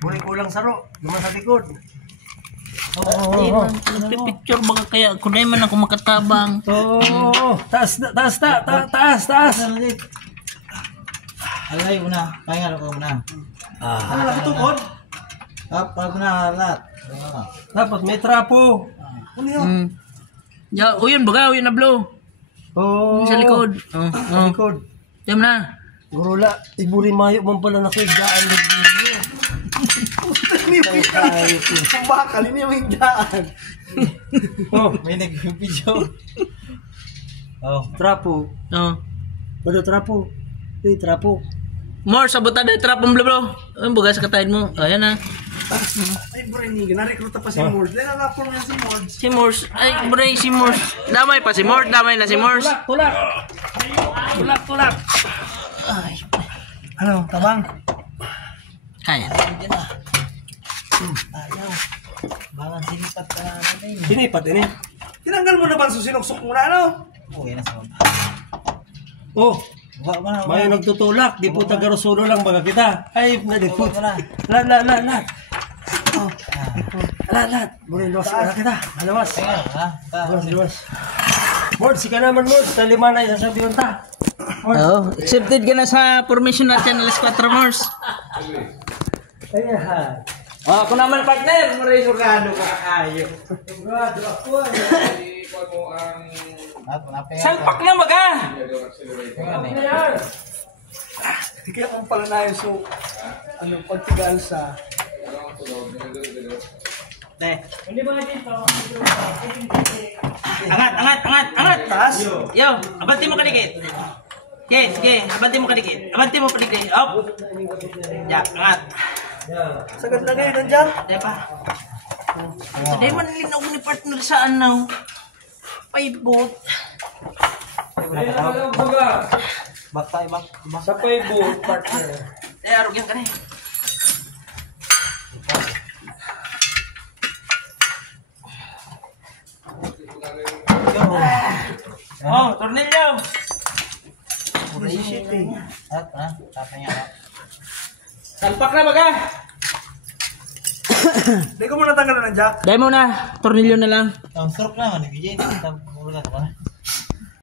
Buli ko lang saro. Naman sa likod. Nagpipicture baga kaya kunay man ako makatabang. Taas. Alay una, pahinga ko muna. Ano lang tukod? Pag na lahat. Dapat may trapo. Ano yun? Ya, uyun baga, uyun na blow. Sa likod. Sa likod. Diyan na. Gurula, iburi mayo man pala na kayo gaan ng video. Ang bakal, ini yung higdaan. May nag-video. Trapo. Bado trapo. Trapo. More, sabutan na trapong blo. Ang baga sa katayin mo. Ayan na. Ay, bro, hindi. Na-recruita pa si Morse. Dahil na-rapor na si Morse. Si Morse. Ay, bray, si Morse. Damay pa si Morse. Damay na si Morse. Tulak. Ay, Ano, tabang? kaya. Ayaw. Balang sinipat ka natin. Sinipat ini. Tinanggal mo na ba susinuksok mo na, ano? Yan na sa mga. May nagtutulak. Di po taga-Rosulo lang baga kita. Ay, nalipot. Lat. Muli, luwas kita. Luwas. Mords, ika naman, Mords. Talima na isasabihan ta. Accepted ka na sa formation natin alas 4 Morse. Ayan. Ako naman partner, maray surgado ka kayo. Salpak na maga. Hindi kaya kung pala na yung pagtigal sa... Hindi ba dito? Angat. Taas? Yo, abanti mo kadikit. Sige, abanti mo kadikit. Up. Ya, angat. Sagad na kayo nandiyan? Di pa. Di man linaw ni partner saan na. Paibot. Sa paibot, partner. Arugyan ka na. Tornilyo. Salpak na baga. Hindi ko muna tanggalan ng jack. Dahil mo na, tornilyo na lang. Ang sarap naman, nag-DJ.